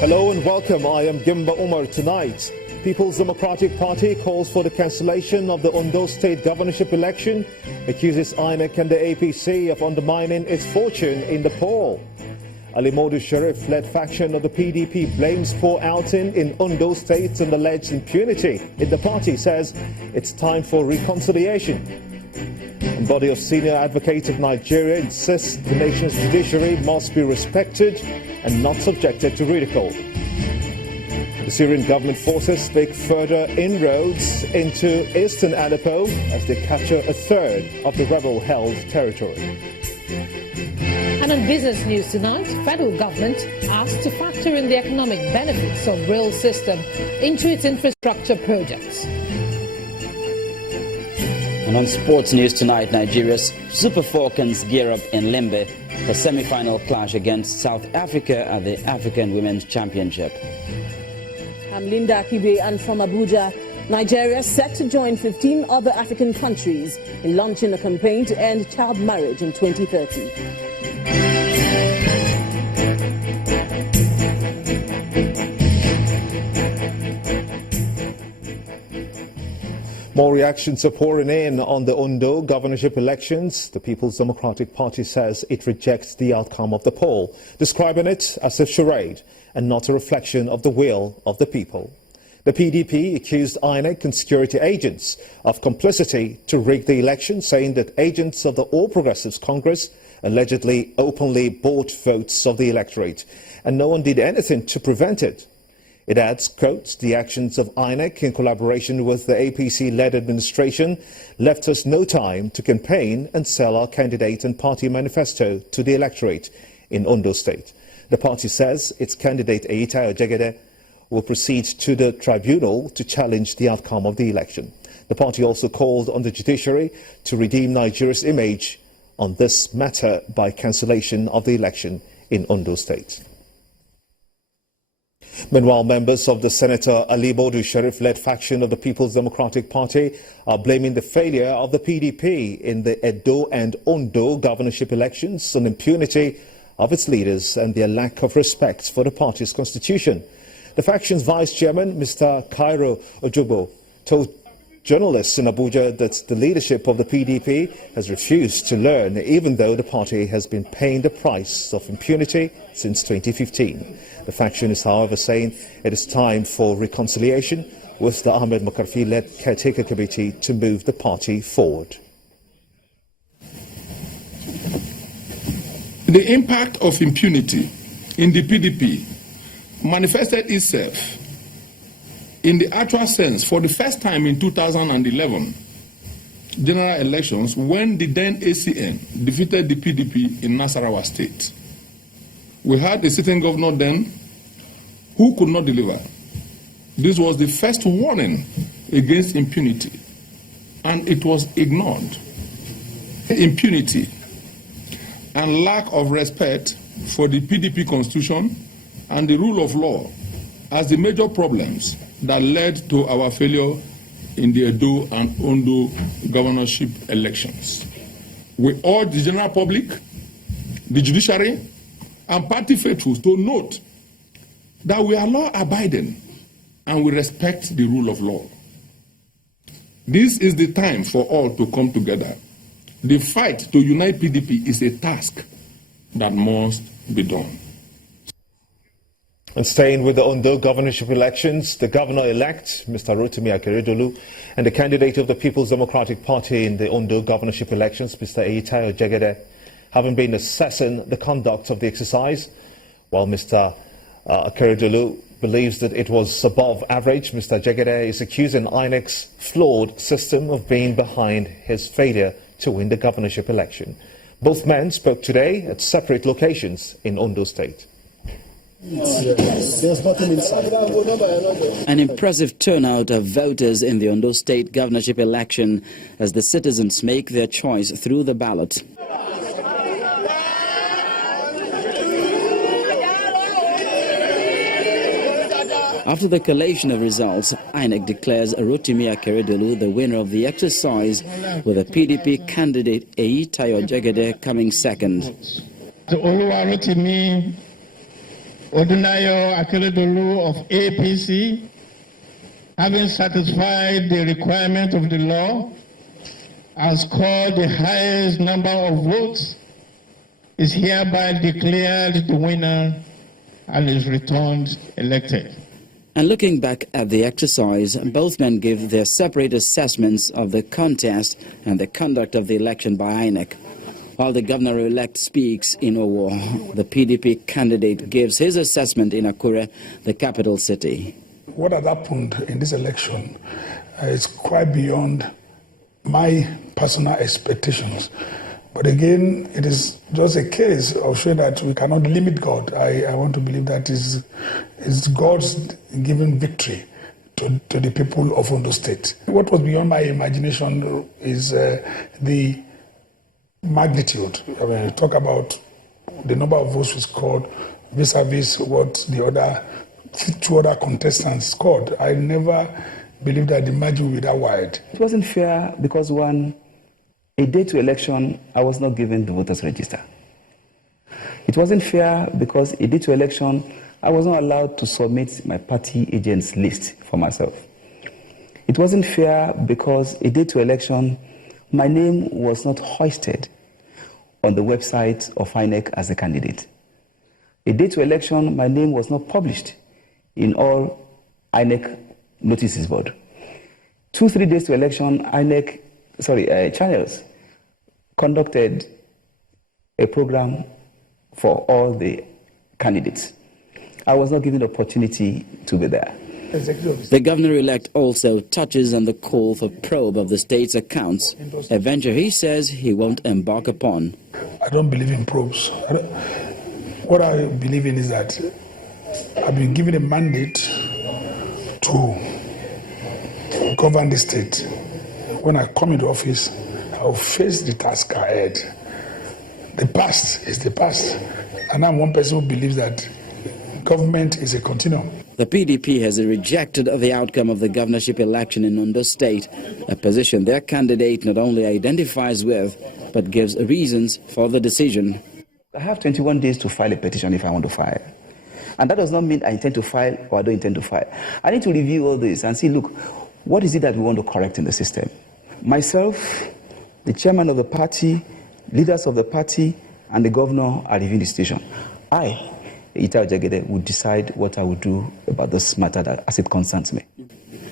Hello and welcome. I am Gimba Umar. Tonight, People's Democratic Party calls for the cancellation of the Ondo State governorship election, accuses INEC and the APC of undermining its fortune in the poll. Ali Modu Sharif-led faction of the PDP blames poor outing in Ondo State and alleged impunity. The party says it's time for reconciliation. A body of senior advocates of Nigeria insists the nation's judiciary must be respected and not subjected to ridicule. The Syrian government forces make further inroads into eastern Aleppo as they capture a third of the rebel-held territory. And on business news tonight, federal government asked to factor in the economic benefits of rail system into its infrastructure projects. And on sports news tonight, Nigeria's Super Falcons gear up in Limbe for semi-final clash against South Africa at the African Women's Championship. I'm Linda Akibe, and from Abuja, Nigeria set to join 15 other African countries in launching a campaign to end child marriage in 2030. More reactions are pouring in on the Ondo governorship elections. The People's Democratic Party says it rejects the outcome of the poll, describing it as a charade and not a reflection of the will of the people. The PDP accused INEC and security agents of complicity to rig the election, saying that agents of the All Progressives Congress allegedly openly bought votes of the electorate, and no one did anything to prevent it. It adds, quote, the actions of INEC in collaboration with the APC-led administration left us no time to campaign and sell our candidate and party manifesto to the electorate in Ondo State. The party says its candidate Eyitayo Jegede will proceed to the tribunal to challenge the outcome of the election. The party also called on the judiciary to redeem Nigeria's image on this matter by cancellation of the election in Ondo State. Meanwhile, members of the Senator Ali Modu Sharif-led faction of the People's Democratic Party are blaming the failure of the PDP in the Edo and Ondo governorship elections on impunity of its leaders and their lack of respect for the party's constitution. The faction's vice chairman, Mr. Cairo Ojobo, told journalists in Abuja that the leadership of the PDP has refused to learn, even though the party has been paying the price of impunity since 2015. The faction is, however, saying it is time for reconciliation with the Ahmed Makarfi-led caretaker committee to move the party forward. The impact of impunity in the PDP manifested itself in the actual sense for the first time in 2011 general elections, when the then ACN defeated the PDP in Nasarawa State. We had a sitting governor then who could not deliver. This was the first warning against impunity, and it was ignored. Impunity and lack of respect for the PDP constitution and the rule of law as the major problems that led to our failure in the Edo and Ondo governorship elections. We urge the general public, the judiciary, and party faithfuls to note that we are law-abiding and we respect the rule of law. This is the time for all to come together. The fight to unite PDP is a task that must be done. And staying with the Ondo governorship elections, the governor-elect, Mr. Rotimi Akeredolu, and the candidate of the People's Democratic Party in the Ondo governorship elections, Mr. Eyitayo Jegede, haven't been assessing the conduct of the exercise. While Mr. Akeredolu believes that it was above average, Mr. Jegede is accusing INEC's flawed system of being behind his failure to win the governorship election. Both men spoke today at separate locations in Ondo State. There's nothing inside. An impressive turnout of voters in the Ondo State governorship election as the citizens make their choice through the ballot. After the collation of results, INEC declares Rotimi Akeredolu the winner of the exercise, with the PDP candidate Eyitayo Jegede coming second. Rotimi Odunayo Akeredolu of APC, having satisfied the requirement of the law, has scored the highest number of votes, is hereby declared the winner and is returned elected. And looking back at the exercise, both men give their separate assessments of the contest and the conduct of the election by INEC. While the governor-elect speaks in Owo, the PDP candidate gives his assessment in Akure, the capital city. What has happened in this election is quite beyond my personal expectations. But again, it is just a case of showing that we cannot limit God. I want to believe that it's God's given victory to the people of Ondo State. What was beyond my imagination is the magnitude. I mean, talk about the number of votes we scored vis-a-vis what the two other contestants scored. I never believed that the margin would be that wide. It wasn't fair because a day to election, I was not given the voters register. It wasn't fair because a day to election, I was not allowed to submit my party agents list for myself. It wasn't fair because a day to election, my name was not hoisted on the website of INEC as a candidate. A day to election, my name was not published in all INEC notices board. 2-3 days to election, channels conducted a program for all the candidates. I was not given the opportunity to be there. The governor-elect also touches on the call for probe of the state's accounts, a venture he says he won't embark upon. I don't believe in probes. What I believe in is that I've been given a mandate to govern the state. When I come into office, I'll face the task ahead. The past is the past. And I'm one person who believes that government is a continuum. The PDP has rejected the outcome of the governorship election in Ondo State, a position their candidate not only identifies with, but gives reasons for the decision. I have 21 days to file a petition if I want to file. And that does not mean I intend to file or I don't intend to file. I need to review all this and see, look, what is it that we want to correct in the system? Myself, the chairman of the party, leaders of the party, and the governor are reviewing the situation. I, Ita Ojegede, would decide what I would do about this matter as it concerns me.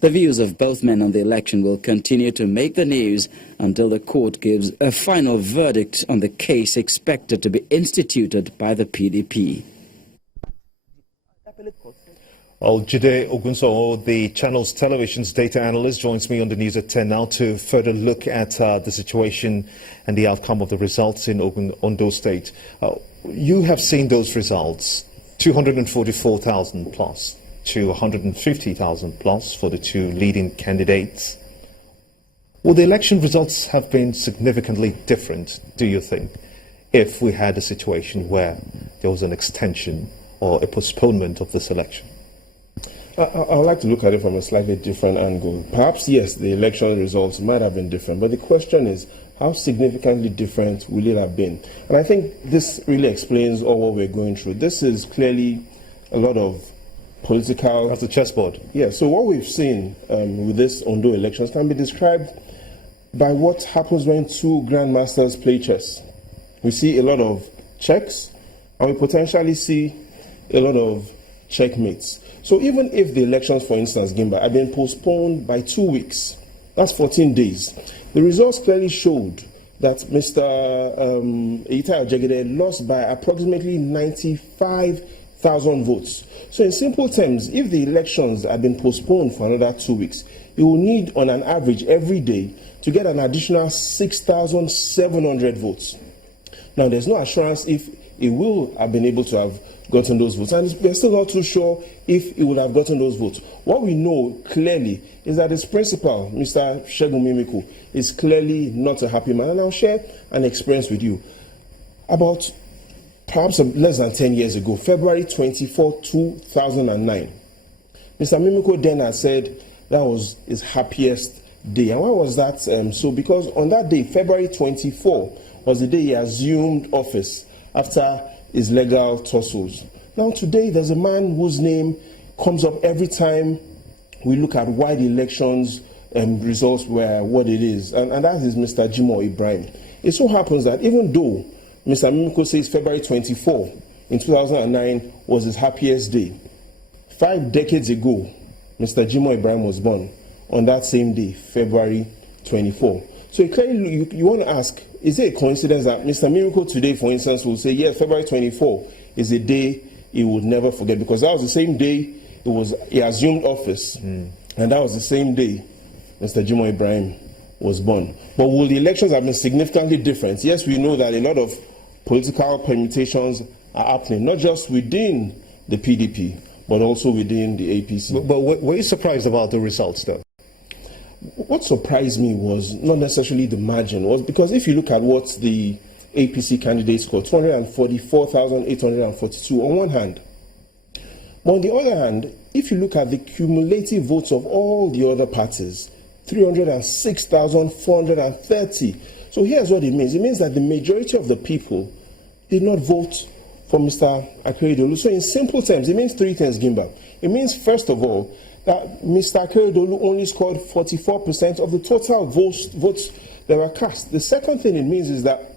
The views of both men on the election will continue to make the news until the court gives a final verdict on the case expected to be instituted by the PDP. Jide Ogunso, the channel's television's data analyst, joins me on the news at 10 now to further look at the situation and the outcome of the results in Ondo State. You have seen those results, 244,000 plus to 150,000 plus for the two leading candidates. Will the election results have been significantly different, do you think, if we had a situation where there was an extension or a postponement of this election? I would like to look at it from a slightly different angle. Perhaps, yes, the election results might have been different, but the question is, how significantly different will it have been? And I think this really explains all what we're going through. This is clearly a lot of political... That's the chessboard. Yeah, so what we've seen with this Ondo elections can be described by what happens when two grandmasters play chess. We see a lot of checks, and we potentially see a lot of checkmates. So even if the elections, for instance, Gimba, have been postponed by 2 weeks, that's 14 days, the results clearly showed that Mr. Ita Ojegede lost by approximately 95,000 votes. So in simple terms, if the elections had been postponed for another 2 weeks, he will need on an average every day to get an additional 6,700 votes. Now there's no assurance if he will have been able to have gotten those votes, and we're still not too sure if he would have gotten those votes. What we know clearly is that his principal, Mr. Segun Mimiko, is clearly not a happy man, and I'll share an experience with you. About perhaps less than 10 years ago, February 24, 2009, Mr. Mimiko then had said that was his happiest day. And why was that so? Because on that day, February 24, was the day he assumed office after his legal tussles. Now today there's a man whose name comes up every time we look at why the elections results were what it is, and that is Mr. Jimoh Ibrahim. It so happens that even though Mr. Mimiko says February 24 in 2009 was his happiest day, 5 decades ago, Mr. Jimoh Ibrahim was born on that same day, February 24. So clearly you want to ask, is it a coincidence that Mr. Mimiko today, for instance, will say, yes, February 24 is a day he would never forget, because that was the same day he assumed office, and that was the same day Mr. Jimoh Ibrahim was born. But will the elections have been significantly different? Yes, we know that a lot of political permutations are happening, not just within the PDP, but also within the APC. But were you surprised about the results, though? What surprised me was not necessarily the margin, was because if you look at what the APC candidates scored, 244,842 on one hand. But on the other hand, if you look at the cumulative votes of all the other parties, 306,430. So here's what it means. It means that the majority of the people did not vote for Mr. Akeredolu. So in simple terms, it means 3 things, Gimba. It means, first of all, that Mr. Akeredolu only scored 44% of the total votes that were cast. The second thing it means is that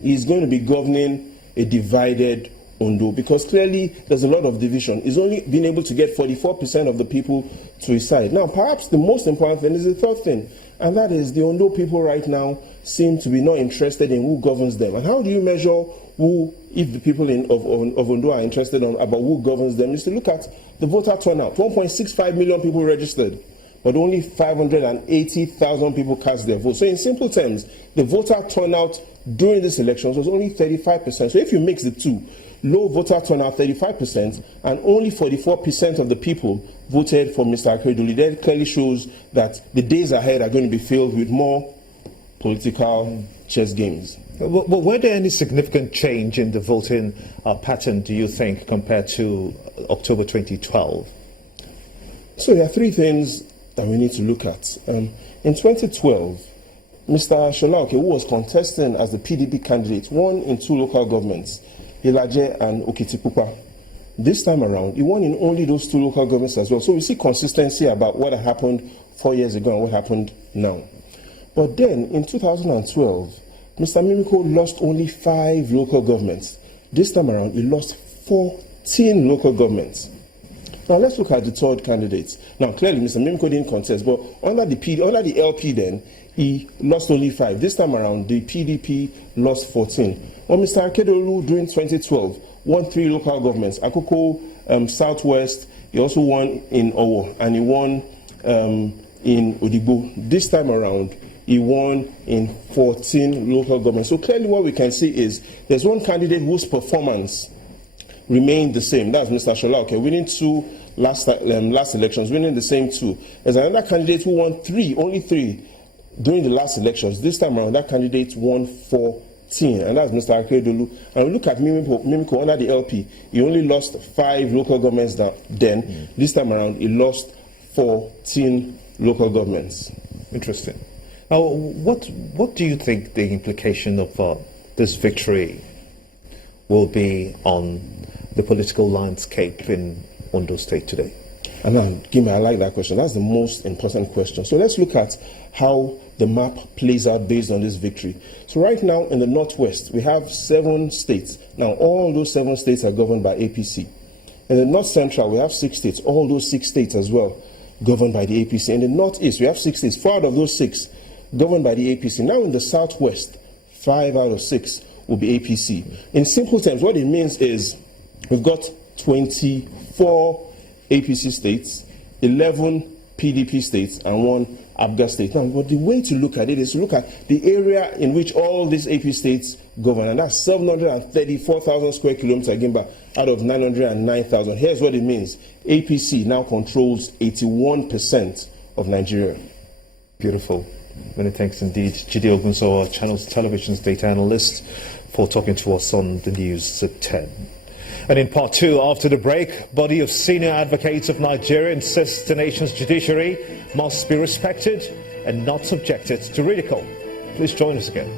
he's going to be governing a divided Ondo, because clearly there's a lot of division. He's only been able to get 44% of the people to his side. Now, perhaps the most important thing is the third thing, and that is the Ondo people right now seem to be not interested in who governs them. And how do you measure who, if the people of Ondo are interested about who governs them, is to look at the voter turnout. 1.65 million people registered, but only 580,000 people cast their vote. So in simple terms, the voter turnout during these elections was only 35%. So if you mix the two, low voter turnout 35% and only 44% of the people voted for Mr. Akeredolu, that clearly shows that the days ahead are going to be filled with more political chess games. But were there any significant change in the voting pattern, do you think, compared to October 2012? So there are 3 things that we need to look at. In 2012, Mr. Sholaoke, who was contesting as the PDP candidate, won in 2 local governments, Ilaje and Okitipupa. This time around, he won in only those 2 local governments as well. So we see consistency about what happened 4 years ago and what happened now. But then, in 2012, Mr. Mimiko lost only 5 local governments. This time around, he lost 14 local governments. Now let's look at the third candidate. Now clearly, Mr. Mimiko didn't contest, but under the LP then, he lost only 5. This time around, the PDP lost 14. Well, Mr. Akeredolu during 2012 won 3 local governments. Akoko Southwest, he also won in Owo, and he won in Odigbo. This time around, he won in 14 local governments. So clearly what we can see is there's one candidate whose performance remained the same. That's Mr. Sholaoke, winning 2 last elections, winning the same 2. There's another candidate who won only 3 during the last elections. This time around, that candidate won 14, and that's Mr. Akeredolu. And we look at Mimiko under the LP. He only lost 5 local governments then. This time around, he lost 14 local governments. Interesting. Now, what do you think the implication of this victory will be on the political landscape in Ondo State today? And I like that question. That's the most important question. So let's look at how the map plays out based on this victory. So right now in the Northwest, we have 7 states. Now all those 7 states are governed by APC. In the North Central, we have 6 states. All those 6 states as well governed by the APC. In the Northeast, we have 6 states. 4 out of those 6 governed by the APC. Now in the Southwest, 5 out of 6 will be APC. In simple terms, what it means is we've got 24 APC states, 11 PDP states, and 1 ABGA state. Now, but the way to look at it is to look at the area in which all these AP states govern, and that's 734,000 square kilometers, Gimba, out of 909,000. Here's what it means. APC now controls 81% of Nigeria. Beautiful. Many thanks indeed, Jide Ogunsowa, Channels Television's data analyst, for talking to us on the news at 10. And in part 2, after the break, body of senior advocates of Nigeria insists the nation's judiciary must be respected and not subjected to ridicule. Please join us again.